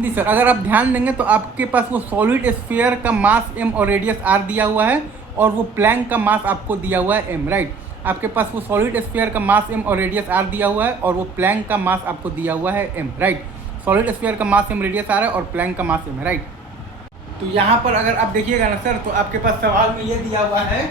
जी sir, अगर आप ध्यान देंगे तो आपके पास वो सॉलिड स्फीयर का मास m और रेडियस r दिया हुआ है और वो प्लैंक का मास आपको दिया हुआ है m, राइट। आपके पास वो सॉलिड स्फीयर का मास m और रेडियस r दिया हुआ है और वो प्लैंक का मास आपको दिया हुआ है m, राइट। सॉलिड स्फीयर का मास m रेडियस r है और प्लैंक का मास m है, राइट। तो यहाँ पर अगर आप देखिएगा ना सर, तो आपके पास सवाल में ये दिया हुआ है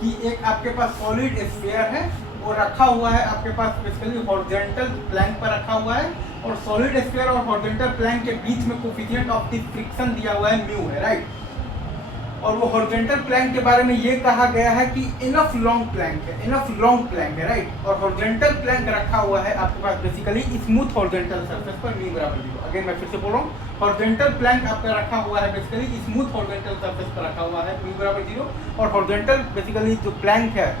कि एक आपके पास सॉलिड स्फीयर है, वो रखा हुआ है आपके पास बेसिकली हॉरिजॉन्टल प्लैंक पर रखा हुआ है और सॉलिड स्फीयर और हॉरिजॉन्टल प्लैंक के बीच में कोफिशिएंट ऑफ द फ्रिक्शन दिया हुआ है म्यू है, राइट। और वो हॉरिजॉन्टल प्लैंक के बारे में ये कहा गया है कि इनफ लॉन्ग प्लैंक है, इनफ लॉन्ग प्लैंक है, राइट। और हॉरिजॉन्टल प्लैंक रखा हुआ है आपके पास बेसिकली स्मूथ हॉरिजॉन्टल सरफेस पर म्यू बराबर 0। अगेन मैं फिर से बोल रहा हूँ, हॉरिजॉन्टल प्लैंक आपका रखा हुआ है बेसिकली स्मूथ हॉरिजॉन्टल सरफेस पर रखा हुआ है म्यू बराबर 0। और हॉरिजॉन्टल बेसिकली जो प्लैंक है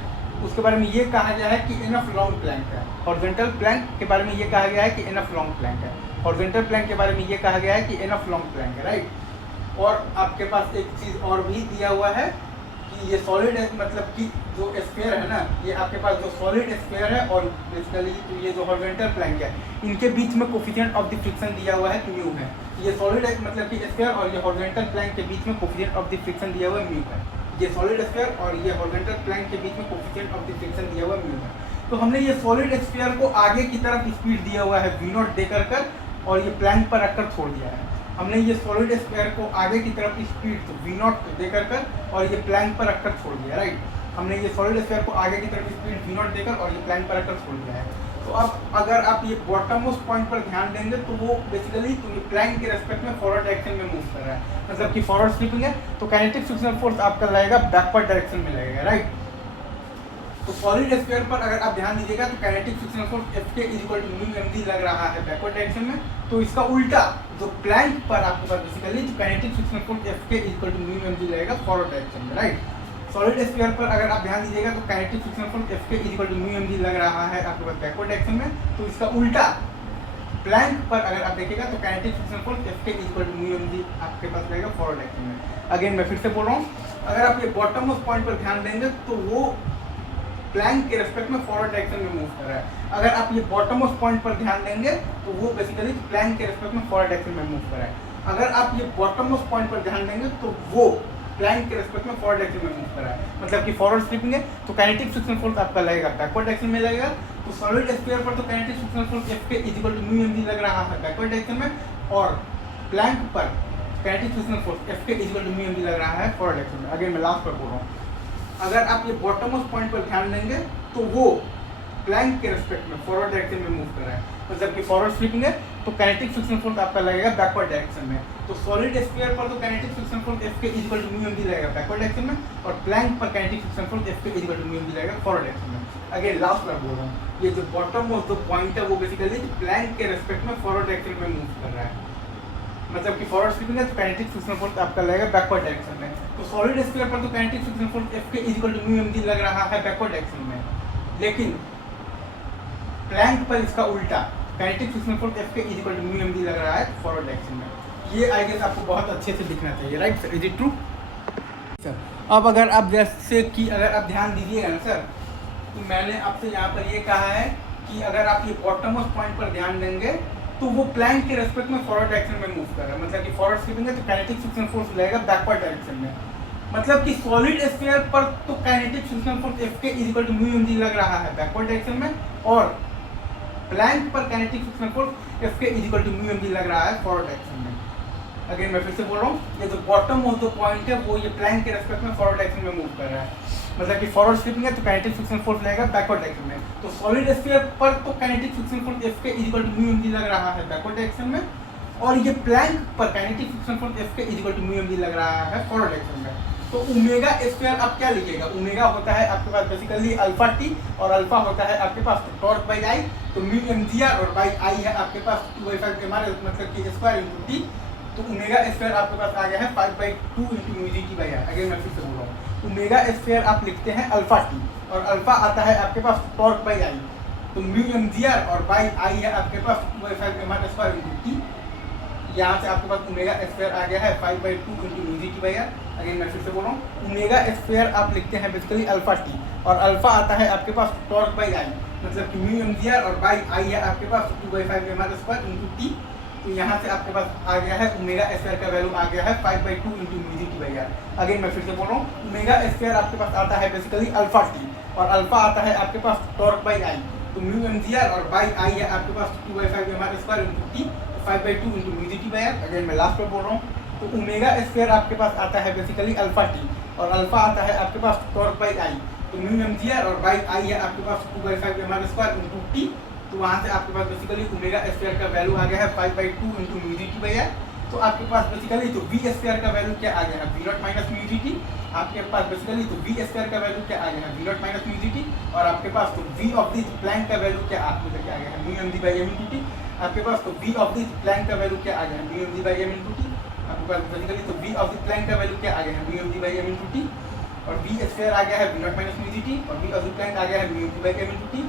उसके बारे में ये कहा गया है कि इनफ लॉन्ग प्लैंक है। हॉरिजॉन्टल प्लैंक के बारे में ये कहा गया है कि इनफ लॉन्ग प्लैंक है। हॉरिजॉन्टल प्लैंक के बारे में ये कहा गया है कि इनफ लॉन्ग प्लैंक है, राइट। और आपके पास एक चीज़ और भी दिया हुआ है कि ये सॉलिड है, मतलब कि जो स्फीयर है ना, ये आपके पास जो सॉलिड स्फीयर है और बेसिकली तो ये जो हॉरिजॉन्टल प्लैंक है, इनके बीच में कोफिशिएंट ऑफ द फ्रिक्शन दिया हुआ है कि म्यू है। ये सॉलिड है मतलब कि स्फीयर और ये हॉरिजॉन्टल प्लैंक के बीच में कोफिशिएंट ऑफ द फ्रिक्शन दिया हुआ है म्यू है। ये सॉलिड स्फीयर और ये हॉरिजॉन्टल प्लैंक के बीच में कोफिशिएंट ऑफ द फ्रिक्शन दिया हुआ म्यू है। तो हमने ये सॉलिड स्फीयर को आगे की तरफ स्पीड दिया हुआ है v0 देकर कर और ये प्लैंक पर रखकर छोड़ दिया है। हमने ये सॉलिड स्फीयर को आगे की तरफ स्पीड v0 देकर कर और ये प्लैंक पर रखकर छोड़ दिया, राइट। हमने ये सॉलिड स्फीयर को आगे की तरफ स्पीड v0 देकर और ये प्लैंक पर रखकर छोड़ दिया है। तो अब अगर आप ये बॉटम मोस्ट पॉइंट पर ध्यान देंगे तो वो बेसिकली तो ये प्लैंक के रेस्पेक्ट में फॉरवर्ड डायरेक्शन में मूव कर रहा है, मतलब कि फॉरवर्ड स्लिपिंग है। तो काइनेटिक फ्रिक्शनल फोर्स आपका लगेगा बैकवर्ड डायरेक्शन में लगेगा, राइट। तो सॉलिड स्फीयर पर अगर आप ध्यान दीजिएगा तो काइनेटिक फ्रिक्शनल फोर्स F के μmg लग रहा है बैकवर्ड डायरेक्शन में। तो इसका उल्टा जो प्लैंक पर आपके पास बेसिकली जो काइनेटिक फ्रिक्शनल फोर्स F के μmg लगेगा फॉरवर्ड डायरेक्शन में, राइट। सॉलिड स्फीयर पर अगर आप ध्यान दीजिएगा तो काइनेटिक फ्रिक्शनल फोर्स F के μmg लग रहा है आपके पास बैकवर्ड डायरेक्शन में। तो इसका उल्टा प्लैंक पर अगर आप देखिएगा तो काइनेटिक फ्रिक्शनल फोर्स F के μmg आपके पास रहेगा फॉरवर्ड डायरेक्शन में। अगेन मैं फिर से बोल रहा हूँ, अगर आप ये बॉटम मोस्ट पॉइंट पर ध्यान देंगे तो वो प्लैंक के रेस्पेक्ट में फॉरवर्ड डायरेक्शन में मूव कर रहा है। अगर आप ये बॉटम मोस्ट पॉइंट पर ध्यान देंगे तो वो बेसिकली प्लैंक के रेस्पेक्ट में फॉरवर्ड डायरेक्शन में मूव कर रहा है। अगर आप ये बॉटम मोस्ट पॉइंट पर ध्यान देंगे तो वो प्लैंक के रेस्पेक्ट में फॉरवर्ड डायरेक्शन में मूव कर रहा है, मतलब कि फॉरवर्ड स्लिपिंग है। तो काइनेटिक फ्रिक्शनल फोर्स आपका लगेगा बैकवर्ड डायरेक्शन में लगेगा। तो सॉलिड स्फीयर पर तो काइनेटिक फ्रिक्शनल फोर्स F के μmg लग रहा है बैकवर्ड डायरेक्शन में और प्लैंक पर काइनेटिक फ्रिक्शनल फोर्स F के μmg लग रहा है फॉरवर्ड डायरेक्शन में। अगेन मैं लास्ट पर बोल रहा हूँ, अगर आप ये बॉटम मोस्ट पॉइंट पर ध्यान देंगे तो वो प्लैंक के रेस्पेक्ट में फॉरवर्ड डायरेक्शन में मूव कर रहा है, मतलब कि फॉरवर्ड स्लिपिंग है। तो काइनेटिक फ्रिक्शनल फोर्स आपका लगेगा बैकवर्ड डायरेक्शन में। तो सॉलिड स्फीयर पर तो काइनेटिक फ्रिक्शनल फोर्स F के μmg लगेगा बैकवर्ड डायरेक्शन में और प्लैंक पर काइनेटिक फ्रिक्शनल फोर्स F के μmg लगेगा फॉरवर्ड डायरेक्शन में। अगेन लास्ट बार बोल रहा हूँ, ये जो बॉटम मोस्ट जो पॉइंट है वो बेसिकली प्लैंक के रेस्पेक्ट में फॉरवर्ड डायरेक्शन में मूव कर रहा है, मतलब कि फॉरवर्ड स्लिपिंग है। तो काइनेटिक फ्रिक्शनल फोर्स आपका लगेगा बैकवर्ड डायरेक्शन में। तो सॉलिड स्फीयर पर तो काइनेटिक फ्रिक्शनल फोर्स F के μmg लग रहा है बैकवर्ड डायरेक्शन में, लेकिन प्लैंक पर इसका उल्टा काइनेटिक फ्रिक्शनल फोर्स F के μmg लग रहा है फॉरवर्ड डायरेक्शन में। ये आई गेस आपको बहुत अच्छे से दिखना चाहिए, right sir, is it true sir? अब अगर आप जैसे कि अगर आप ध्यान दीजिएगा ना सर, तो मैंने आपसे यहाँ पर ये कहा है कि अगर आप ये बॉटम मोस्ट पॉइंट पर ध्यान देंगे तो वो प्लैंक के रेस्पेक्ट में फॉरवर्ड डायरेक्शन में मूव कर रहा है, मतलब कि फॉरवर्ड स्लिपिंग है। तो काइनेटिक फ्रिक्शनल फोर्स लगेगा बैकवर्ड डायरेक्शन में, मतलब कि सॉलिड स्फीयर पर तो काइनेटिक फ्रिक्शनल फोर्स F के μmg लग रहा है बैकवर्ड डायरेक्शन में और प्लैंक पर काइनेटिक फ्रिक्शनल फोर्स F के μmg लग रहा है फॉरवर्ड डायरेक्शन में। अगेन मैं फिर से बोल रहा हूँ, ये जो बॉटम ऑफ द पॉइंट है वो ये प्लैंक के रेस्पेक्ट में फॉरवर्ड डायरेक्शन में मूव कर रहा है, मतलब कि फॉरवर्ड स्लिपिंग है। तो काइनेटिक फ्रिक्शनल फोर्स लगेगा बैकवर्ड डायरेक्शन में। तो सॉलिड स्फीयर पर तो काइनेटिक फ्रिक्शनल फोर्स F के μmg लग रहा है बैकवर्ड डायरेक्शन में और ये प्लैंक पर काइनेटिक फ्रिक्शनल फोर्स F के μmg लग रहा है फॉरवर्ड डायरेक्शन में। तो ओमेगा स्क्वायर आप क्या लिखिएगा, ओमेगा होता है आपके पास बेसिकली अल्फा टी और अल्फा होता है आपके पास टॉर्क बाई आई। तो μmgr और बाई आई है आपके पास 2/5 मतलब कि स्क्वायर इंटू टी। तो ओमेगा स्क्वायर आपके पास आ गया है 5/2 into μgt by R. Again मैं फिर से बोल रहा हूँ, ओमेगा स्क्वायर आप लिखते हैं अल्फा टी और अल्फा आता है आपके पास टॉर्क बाई आई। तो μmgr और बाई आई है आपके पास 2/5 स्क्वायर इंटू टी। यहाँ से आपके पास ओमेगा स्क्वायर आ गया है 5/2 into μgt by R. Again मैं फिर से बोल रहा हूँ, ओमेगा स्क्वायर आप लिखते हैं बेसिकली अल्फा टी और अल्फा आता है आपके पास टॉर्क बाई आई, मतलब कि μmgr और बाई आई है आपके पास 2/5 स्क्वायर इंटू टी। तो यहाँ से आपके पास आ गया है ओमेगा स्क्वायर का वैल्यू आ गया है 5/2 into mu G T by R. Again मैं फिर से बोल रहा हूँ, ओमेगा स्क्वायर आपके पास आता है बेसिकली अल्फा टी, और अल्फा आता है आपके पास टॉर्क बाई आई, तो म्यू एम जी आर और बाई आई है आपके पास 2/5 M R square into T, 5/2 into mu G T by R. Again मैं लास्ट में बोल रहा हूँ, तो ओमेगा स्क्वायर आपके पास आता है बेसिकली अल्फा टी, और अल्फा आता है आपके पास टॉर्क बाई आई, तो म्यू एम जी आर और बाई आई है आपके पास 2/5 M R square into T, तो वहाँ से आपके पास बेसिकली ओमेगा स्क्वायर का वैल्यू आ गया है 5/2 into mu G T by R. तो आपके पास बेसिकली तो वी स्क्वायर का वैल्यू क्या आ गया है, V naught minus mu G T. आपके पास बेसिकली तो वी स्क्वायर का वैल्यू क्या आ गया है, V naught minus mu G T, और आपके पास तो वी ऑफ दिस प्लैंक का वैल्यू क्या आपको क्या आ गया है, mu M G by M into T. आपके पास तो वी ऑफ दिस प्लैंक का वैल्यू क्या आ गया है, mu M G by M into T. आपके पास बेसिकली तो वी ऑफ दिस प्लैंक का वैल्यू क्या आ गया है, mu M G by M into T, और वी स्क्वायर आ गया है V naught minus mu G T, और वी ऑफ दिस प्लैंक आ गया है mu M G by M into T.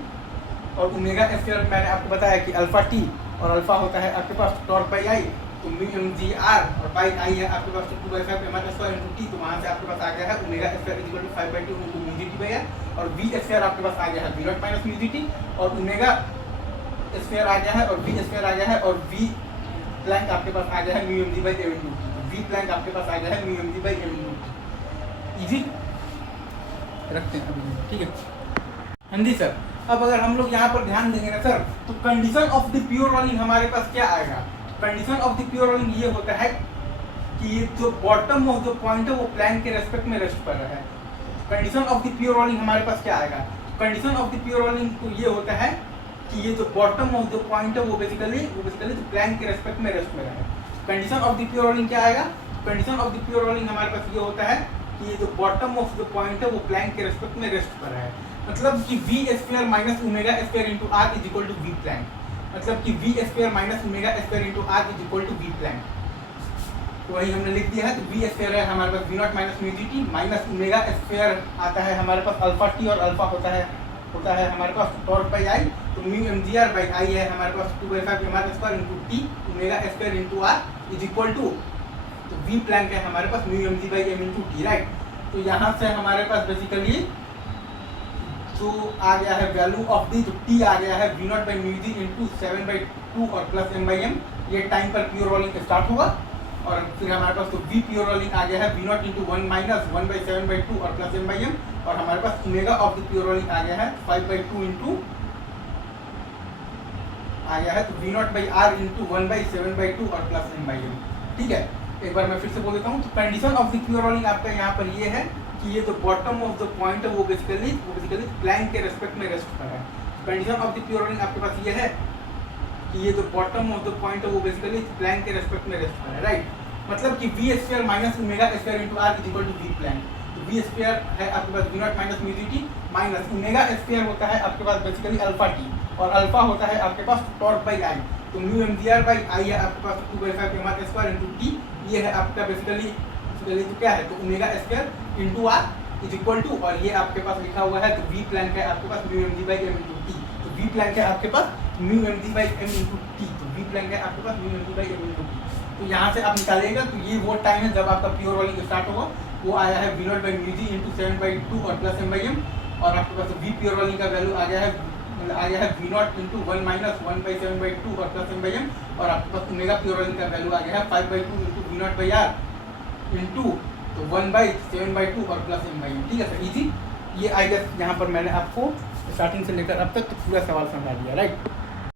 और ओमेगा स्क्वायर मैंने आपको बताया कि अल्फा टी और अल्फा होता है आपके पास टॉर्क बाई आई, तो म्यू एम जी आर और बाई आई है आपके पास 2/5 M R square into T, तो वहाँ से आपके पास आ गया है omega square is equal to 5/2 into mu G T by R, और वी स्क्वायर आपके पास आ गया है V naught minus mu G T, और ओमेगा स्क्वायर आ गया है और वी स्क्वायर आ गया है, और वी प्लैंक आपके पास आ गया है mu M G by M into T, V plank आपके पास आ गया है mu M G by M into T. Easy रखते हैं अभी, ठीक है। हाँ जी सर, अब अगर हम लोग यहाँ पर ध्यान देंगे ना सर, तो condition of the pure rolling हमारे पास क्या आएगा। Condition of the pure rolling ये होता है कि ये जो बॉटम ऑफ द पॉइंट है वो प्लैंक के रेस्पेक्ट में रेस्ट कर रहा है। Condition of the pure rolling हमारे पास क्या आएगा, condition of the pure rolling तो ये होता है कि ये जो बॉटम ऑफ द पॉइंट है वो बेसिकली तो प्लैंक के रेस्पेक्ट में रेस्ट में रहे। Condition of the pure rolling क्या आएगा, condition of the pure rolling हमारे पास ये होता है कि ये जो बॉटम ऑफ द पॉइंट है वो प्लैंक के रेस्पेक्ट में रेस्ट कर रहा है। मतलब कि V square minus omega square into R is equal to V plank, मतलब कि V square minus omega square into R is equal to V plank. तो वही हमने लिख दिया है, तो वी स्क्वायर है हमारे पास V naught minus mu G T, minus omega square आता है हमारे पास अल्फा टी, और अल्फा होता है हमारे पास टॉर्क बाई आई, तो mu M G R by I है हमारे पास 2/5 M R square into T omega square into R is equal to, तो वी प्लैंक है हमारे पास mu M G by M into T, right. तो यहाँ से हमारे पास बेसिकली जो आ गया है वैल्यू ऑफ दी, जो टी आ गया है V naught by mu G into 7/2 और प्लस एम बाई एम, ये टाइम पर प्योर रोलिंग स्टार्ट होगा, और फिर हमारे पास तो वी प्योर रोलिंग आ गया है वी नॉट इंटू 1 माइनस 1/7/2 और प्लस एम बाई एम, और हमारे पास omega of the pure rolling आ गया है 5/2 इंटू आ गया है तो V naught by R into 1/7/2 और प्लस एम बाई एम, ठीक है। एक बार मैं फिर से बोल देता हूँ, तो condition of the pure rolling आपका यहाँ पर ये है कि ये जो बॉटम ऑफ द पॉइंट है वो बेसिकली प्लैंक के रेस्पेक्ट में रेस्ट कर रहा है। Condition of the pure rolling आपके पास ये है कि ये जो बॉटम ऑफ द पॉइंट है वो बेसिकली प्लैंक के रेस्पेक्ट में रेस्ट कर रहा है, राइट। मतलब कि V square minus omega square into R is equal to V plank, तो वी स्क्वायर है आपके पास V naught minus mu G T, minus omega square होता है आपके पास बेसिकली अल्फा टी, और अल्फा होता है आपके पास टॉर्क बाई आई, तो mu M G R by I है आपके पास 2/5 M R square into T, ये है आपका बेसिकली तो क्या है, तो omega square into R is equal to, और ये आपके पास लिखा हुआ है तो वी प्लैंक है आपके पास mu M G by M into T, तो वी प्लैंक है आपके पास mu M G by M into T, तो वी प्लैंक है आपके पास mu M G by M into T. तो यहाँ से आप निकालिएगा, तो ये वो टाइम है जब आपका प्योर रोलिंग स्टार्ट होगा, वो आया है V naught by mu G into 7/2 और प्लस एम बाई एम, और आपके पास वी प्योर रोलिंग का वैल्यू आ गया है वी नॉट इंटू 1 माइनस 1/7/2 और प्लस एम बाई एम, और आपके पास ओमेगा प्योर रोलिंग का वैल्यू आ गया है 5/2 into V naught by R into तो 1/7/2 और प्लस एम बाई एम, ठीक है सर, इजी। ये आई गेस यहाँ पर मैंने आपको स्टार्टिंग से लेकर अब तक तो पूरा सवाल समझा दिया, राइट।